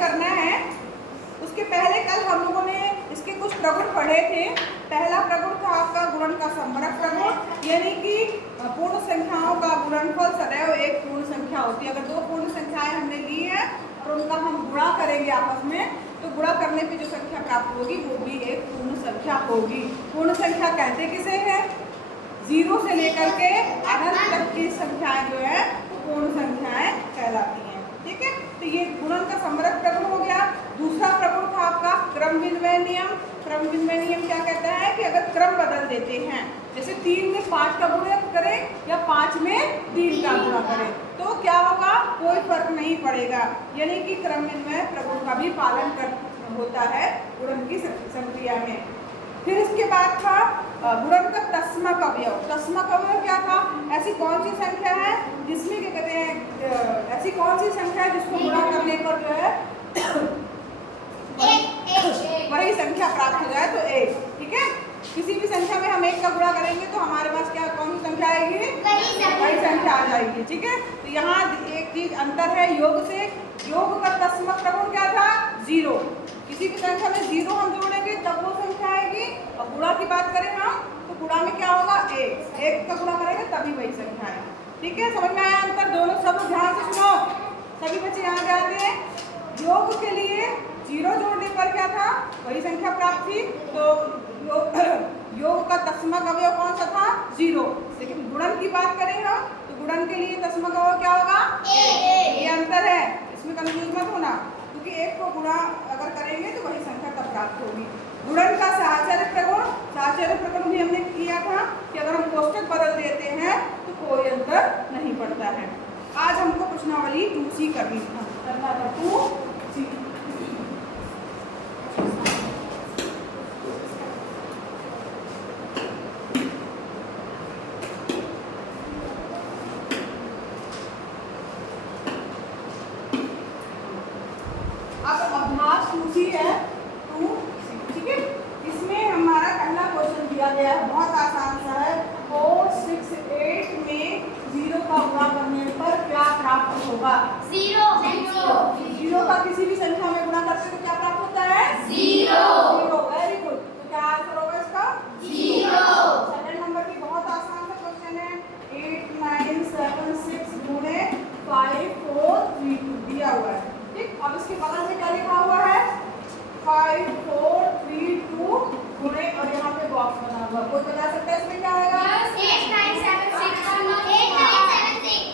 करना है उसके पहले कल हम लोगों ने इसके कुछ प्रगुण पढ़े थे। पहला प्रगुण था आपका गुणन का संवरक प्रगुण, यानी कि पूर्ण संख्याओं का गुणनफल सदैव एक पूर्ण संख्या होती है। अगर दो पूर्ण संख्याएं हमने ली है और उनका हम गुणा करेंगे आपस में, तो गुणा करने पे जो संख्या प्राप्त होगी वो भी एक पूर्ण संख्या होगी। पूर्ण संख्या कहते किसे हैं? 0 से लेकर के अनंत तक की संख्याएं जो है वो पूर्ण संख्याएं कहलाती हैं। ठीक है, तो ये गुणन का संवरक प्रगुण हो गया। दूसरा प्रगुण था आपका क्रम विनिमय नियम। क्रम विनिमय नियम क्या कहता है कि अगर क्रम बदल देते हैं, जैसे 3 में 5 का गुणा करें या 5 में 3 का गुणा करें, तो क्या होगा? कोई फर्क नहीं पड़ेगा, यानी कि क्रम विनिमय प्रगुण का भी पालन होता है गुणन की संक्रिया में। फिर इसके बाद था गुणन का तस्मक अवयव। तस्मक अवयव क्या था? ऐसी कौन सी संख्या है जिसमें क्या कहते हैं, ऐसी कौन सी संख्या है जिसको गुणा करने पर जो है वही संख्या प्राप्त हो जाए, तो 1। ठीक है, किसी भी संख्या में हम 1 का गुणा करेंगे तो हमारे पास क्या कौन सी संख्या आएगी? वही संख्या आ जाएगी। ठीक है, तो यहाँ एक चीज अंतर है योग से। योग का तस्मक प्रगुण क्या था? 0। किसी भी संख्या में 0 हम जोड़ेंगे तब वो संख्या आएगी, और गुणा की बात करें हम तो गुणा में क्या होगा? 1 का गुणा करेंगे तभी वही संख्या है। ठीक है, समझ में आया अंतर? दोनों सब ध्यान से सुनो, सभी बच्चे यहाँ ध्यान दें। योग के लिए 0 जोड़ने पर क्या था? वही संख्या प्राप्त थी, तो योग का तस्मक अवयव कौन सा था? 0। लेकिन गुणन की बात करें हम तो गुणन के लिए तस्मक अवयव क्या होगा? 1। ये अंतर है, इसमें कंफ्यूज मत होना, क्योंकि 1 को गुणा अगर करेंगे तो वही संख्या तब प्राप्त होगी। गुणन का साहचर्य प्रगुण। साहचर्य प्रगुण भी हमने किया था कि अगर हम कोष्टक बदल देते हैं तो कोई अंतर नहीं पड़ता है। आज हमको प्रश्नावली 2C करना था 2C। है 2C। ठीक है, इसमें हमारा पहला क्वेश्चन दिया गया है, बहुत आसान सा है। 4, 6, 8 में 0 का गुणा करने पर क्या प्राप्त होगा? 0 का किसी भी संख्या में गुणा करते तो क्या प्राप्त होता है? 0। Very good. तो क्या आंसर होगा इसका? 0। सेकंड नंबर की बहुत आसान सा क्वेश्चन है। 8, 9, 7, 6 गुणे 5, 4, 3, 2 दिया हुआ है। ठीक, अब इसके बगल में क्या लिखा हुआ है? 5, 4, 3, 2 गुणे, और यहाँ पे बॉक्स बना हुआ। कोई बता सकता है इसमें क्या आएगा? 8, 9, 7, 6। 8, 9, 7, 6।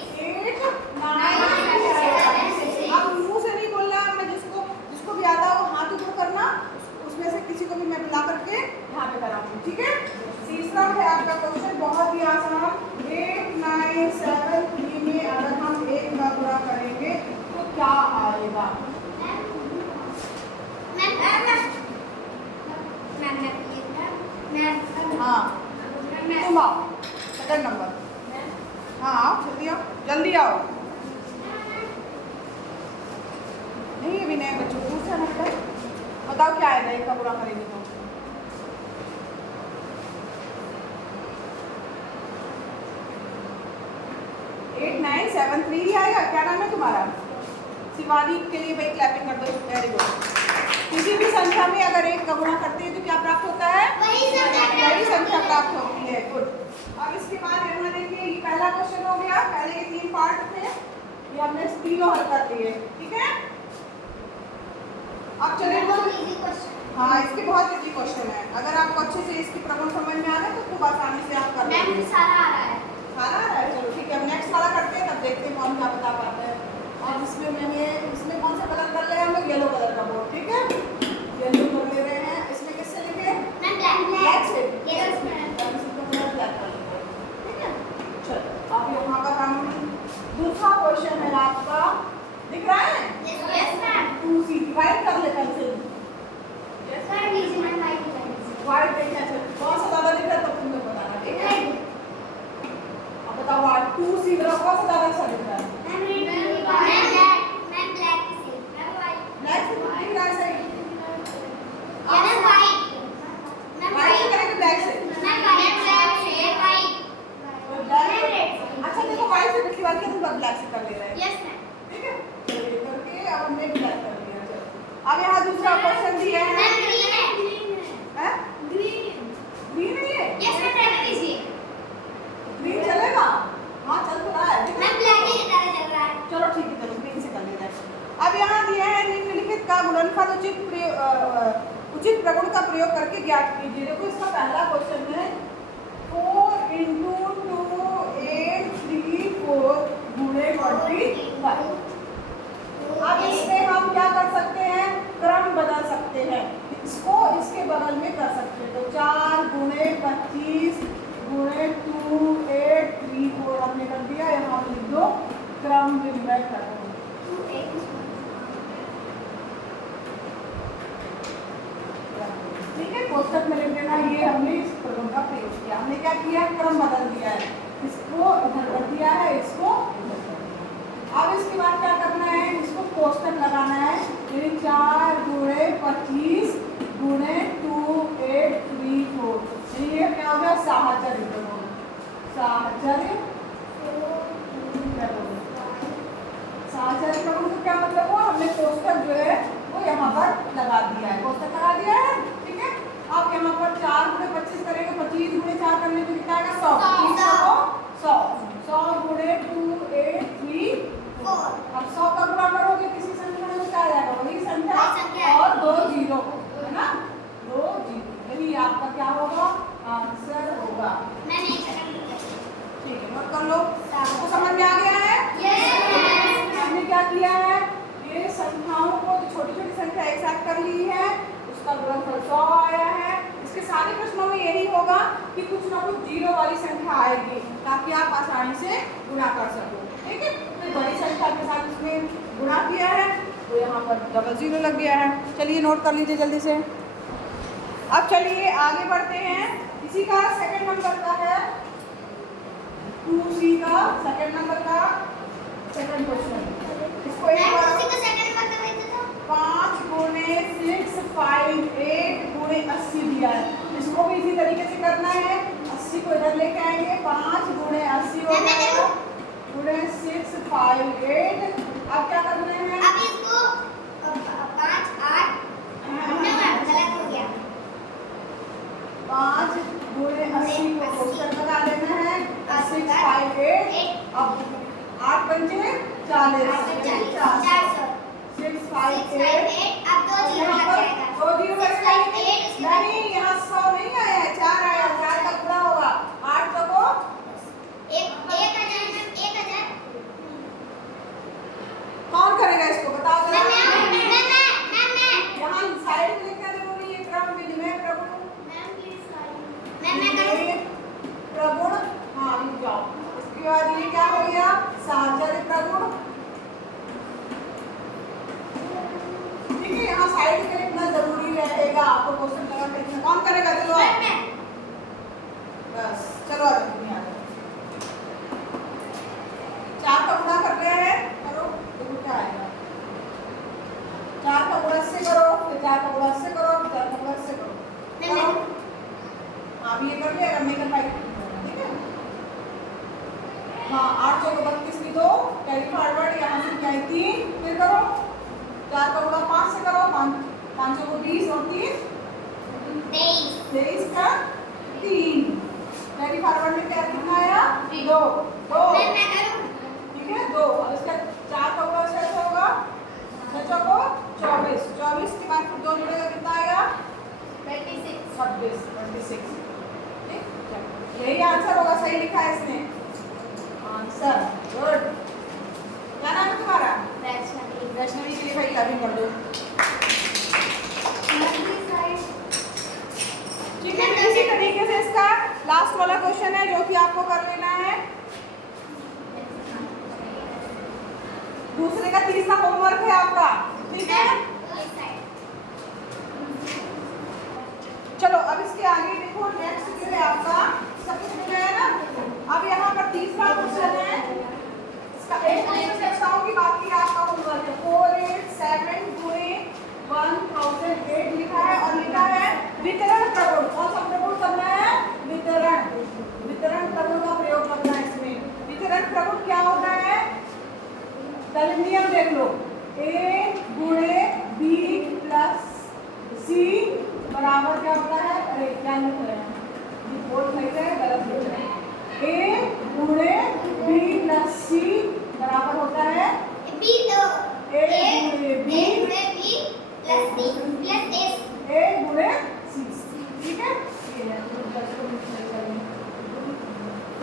अब मुंह से नहीं बोलना, मैं जिसको भी आता हो हाथ ऊपर करना, उसमें से किसी को भी मैं बुला करके यहाँ पे कराऊंगी। ठीक है, तीसरा है आपका क्वेश्चन, बहुत ही आसान। 8, 9, 7, 3 में अगर हम 1 का गुणा करेंगे तो क्या आएगा? हाँ, तुम आओ सेकंड नंबर। हाँ आओ, जल्दी आओ। नहीं अभी नए बच्चों को पूछा ना, बताओ क्या आएगा 1 का गुणा करेंगे तो? एट 9, 7, 3 ही आएगा। क्या नाम है तुम्हारा? शिवानी के लिए भाई क्लैपिंग कर दो। Very good. किसी भी संख्या में अगर 1 का गुणा करते हैं तो क्या प्राप्त होता है? वही संख्या प्राप्त होती है। गुड। अब इसके बाद हम देखिए, ये पहला क्वेश्चन हो गया। पहले के 3 पार्ट थे, ये हमने तीनों हल कर लिए। ठीक है, अब चलिए हाँ, इसके बहुत इजी क्वेश्चन है। अगर आपको अच्छे से इसकी प्रगुण समझ में आ रहा है तो खूब आसानी से आप कर लेंगे। सारा आ रहा है। सारा आ रहा है? चलो ठीक है, हम नेक्स्ट वाला करते हैं, तब देखते हैं कौन क्या बता पाता है। और इसमें कौन सा कलर कर ले हम लोग? येलो कलर का बोर्ड। ठीक है, येलो कर ले रहे हैं। इसमें किससे लिखे? ब्लैक से। ठीक है, चलो अब यहाँ पर हम दूसरा क्वेश्चन है आपका, दिख रहा है? Yes ma'am. 2C डिवाइड कर ले पेंसिल। वाइट देखना चाहिए, कौन सा ज़्यादा दिख रहा है तो तुम लोग बताना। ठीक है, अब बताओ 2C कौन सा ज़्यादा अच्छा दिख रहा है? अच्छा देखो, वाइट से पिछली बार के तुम ब्लैक से कर ले रहे हैं। दूसरा क्वेश्चन दिया है। मैम ग्रीन है। हैं? ग्रीन है ये? यस मैम रहने दीजिए। ग्रीन चलेगा? हाँ चल तो रहा है। मैम ब्लैक ही किधर चल रहा है? चलो ठीक है, चलो ग्रीन से कर लेते हैं। अब यहाँ दिया है निम्नलिखित का गुणनफल उचित प्रगुण का प्रयोग करके ज्ञात कीजिए। देखो इसका पहला क्वेश्चन है 4 × 2 8 3 4 गुणे 45। अब इसमें हम क्या कर सकते हैं, क्रम बदल सकते हैं, इसको इसके बगल में कर सकते हैं। तो 4 गुणे 25 गुणे 2 8 3 4 हमने कर दिया। यहाँ लिख दो क्रम विनिमय प्रगुण। ठीक है, कोष्टक में लिख देना ये हमने इस प्रगुण का प्रयोग किया। हमने क्या किया, क्रम बदल दिया है, इसको इधर कर दिया है, इसको इधर कर दिया। अब इसके बाद क्या करना है, इसको कोष्टक लगाना है। 4 गुणे 25 गुणे 2 8 3 4। ये क्या हो गया, साहचर्य प्रगुण। साहचर्य प्रगुण। साहचर्य प्रगुण का क्या मतलब हुआ, हमने कोष्टक जो है वो यहाँ पर लगा दिया है, कोष्टक लगा दिया है। ठीक है, अब यहाँ पर 4 गुणे 25 करेंगे, 25 गुणे 4 करने पे कितना आएगा, 100। 100 गुणे 2 8 3 4। अब 100 का गुणा करोगे किसी संख्या में क्या आ जाएगा, वही संख्या और 2 जीरो है ना, 2 जीरो, यही आपका क्या होगा, आंसर होगा। मैम एक सेकंड। ठीक है, नोट कर लो। आपको समझ में आ गया है? यस। हमने क्या किया है, ये संख्याओं को छोटी छोटी संख्या एक साथ कर ली है, उसका गुणनफल 100 आया है। इसके सारे प्रश्नों में यही होगा कि कुछ ना कुछ जीरो वाली संख्या आएगी ताकि आप आसानी से गुणा कर सको। ठीक है, तो बड़ी संख्या के साथ इसमें गुणा किया है तो यहाँ पर डबल जीरो लग गया है। चलिए नोट कर लीजिए जल्दी से। अब चलिए आगे बढ़ते हैं। इसी का सेकंड नंबर का है 2C का सेकंड नंबर का सेकंड क्वेश्चन। इसको एक बार 5 गुणे 6 5 8 गुणे 80 दिया है। इसको भी इसी तरीके से करना है, 80 को इधर लेके आएंगे, 5 गुणे 80 हो जाएगा गुणे 6 5 8। अब क्या करना है, अब इसको 5 8 नहीं मैम गलत हो गया। 5 गुणे 80 को कोष्टक लगा देना है, 6 5 8। अब 8 पंचे 40 400 6 5 8। अब 2 जीरो लग जाएगा। 2 जीरो लगेगा नहीं, यहाँ 100 नहीं आया है, 4 आया, 4 का पूरा होगा। 8 का को 1000 कौन करेगा, इसको बताओ जरा। मैं यहाँ साइड में लिखना जरूरी है, क्रम विनिमय प्रगुण। प्रगुण, हाँ लिख जाओ। इसके बाद ये क्या हो गया, साहचर्य प्रगुण। ठीक है, यहाँ साइड में लिखना जरूरी रहेगा, आपको क्वेश्चन लगा के लिखना। कौन करेगा, चलो बस चलो आ जाओ, आ जाओ। 4 का गुणा कर रहे हैं, करो देखो क्या आएगा। 4 का गुणा से करो, फिर 4 का गुणा से करो, फिर 4 का गुणा से करो। हाँ भी ये कर लिया, रमने का फाइव। ठीक है, हाँ 8 चौको 32 की 2 कैरी फॉरवर्ड, यहाँ से क्या है 3, फिर करो 4 का गुणा 5 से करो, 5 चौको 20 और 3 23 का 3। कैरी फॉरवर्ड में क्या कितना आया, 2 2। ठीक है, 2। अब इसका 4 का गुणा कैसे होगा, 6 चौको 24 24 के बाद फिर 2 जुड़ेगा, कितना आएगा 26 26। यही आंसर होगा, सही लिखा है इसने आंसर। गुड। क्या नाम है तुम्हारा, वैष्णवी। के लिए भाई क्लबिंग कर दो। ठीक है, इसी तरीके से इसका लास्ट वाला क्वेश्चन है जो कि आपको कर लेना है। दूसरे का तीसरा होमवर्क है आपका। ठीक है, चलो अब इसके आगे देखो, नेक्स्ट जो है आपका सब कुछ मिल गया ना। अब यहाँ पर तीसरा क्वेश्चन है, इसका एक क्वेश्चन चर्चाओं की बात की, आपका होमवर्क है 487 गुणे 1008 लिखा है और लिखा है वितरण प्रगुण। कौन सा प्रगुण करना है, वितरण प्रगुण का प्रयोग करना है इसमें। वितरण प्रगुण क्या होता है, पहले नियम देख लो। ए गुणे बी प्लस सी बराबर क्या होता है? अरे क्या लिख रहे हैं, ये बोल नहीं रहे, गलत लिख रहे हैं। ए गुणे बी प्लस सी बराबर होता है बी तो ए गुणे B plus C plus S A गुणे सी। ठीक है,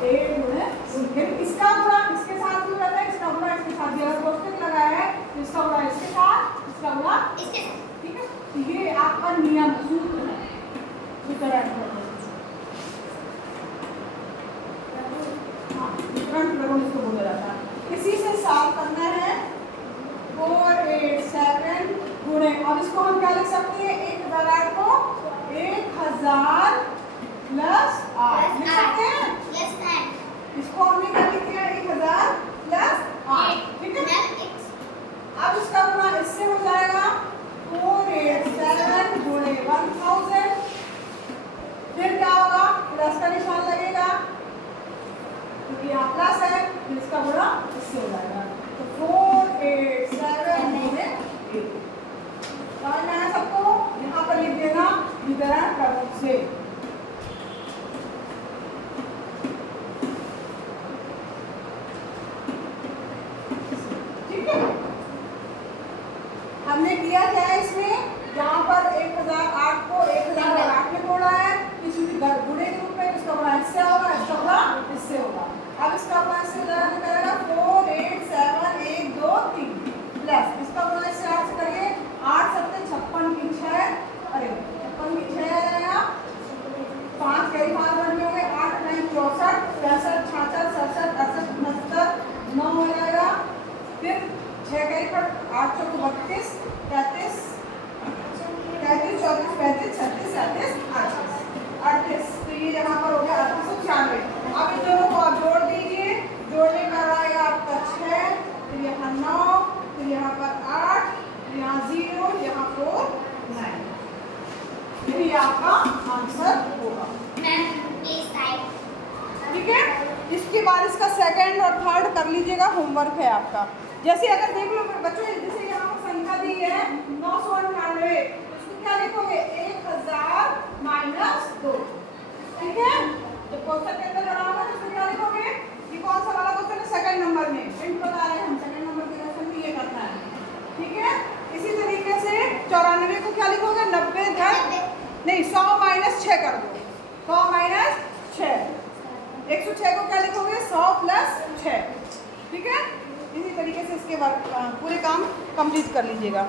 ए गुणे सी। इसका गुणा इसके साथ भी रहता है, इसका गुणा इसके साथ भी। अगर कोष्टक लगाया है तो इसका गुणा इसके साथ, इसका गुणा इसके साथ। ठीक है, तो ये आपका नियम सूत्र है। विकर्ण प्रगुण इसको बोला जाता है। इसी से सॉल्व करना है 487 गुणे, अब इसको हम क्या लिख सकते हैं? 1008 को 1000 प्लस 8 लिख सकते हैं। इसको हमने क्या लिख दिया? 1000 प्लस 8। ठीक है, अब इसका गुणा इससे हो जाएगा 487 गुणे 1000। फिर क्या होगा? प्लस का निशान लगेगा क्योंकि यहाँ प्लस है, फिर इसका गुणा इससे हो जाएगा। तो 487 गुणे 8 समझ में आया सबको? यहाँ पर लिख देना विकर्ण प्रगुण से। ठीक है, हमने किया क्या है इसमें? यहाँ पर 1008 को 1008 में तोड़ा है, इसी गुणे के रूप में। इसका गुणा इससे होगा, इसका गुणा इससे होगा। अब इसका गुणा इससे करेगा 487 1 2 3 प्लस इसका गुणा इससे 8 से करिए। 8 7 56 की 6, अरे 56 की 6 आ जाएगा। 5 कई 5 बन में हो गए, 8 9 64 65 66 67 68 69 9 हो जाएगा। फिर 6 कई पर 8 चौको 32 33 34 35 36 37 38। तो ये यहाँ पर हो गया 3896। अब इन दोनों को आप जोड़ दीजिए। जोड़ने का आएगा आपका 6, फिर यहाँ 9, फिर यहाँ पर 8, फिर यहाँ 0, यहाँ 4 9। यही आपका आंसर होगा। ठीक है, इसके बाद इसका सेकंड और थर्ड कर लीजिएगा, होमवर्क है आपका। जैसे अगर देख लो बच्चों, जैसे यहाँ पर संख्या दी है 998, इसको क्या लिखोगे? 1000 माइनस 2। ठीक है, तो क्वेश्चन के अंदर बना होगा तो इसको क्या लिखोगे? ये कौन सा वाला क्वेश्चन है? सेकंड नंबर में प्रिंट बता रहे हैं हम, सेकंड नंबर के क्वेश्चन में ये करना है। ठीक है, इसी तरीके से 94 को क्या लिखोगे? 90 नहीं 100 माइनस 6 कर दो। 100 माइनस 6। 106 को क्या लिखोगे? 100 प्लस 6। ठीक है, इसी तरीके से इसके पूरे काम कंप्लीट कर लीजिएगा।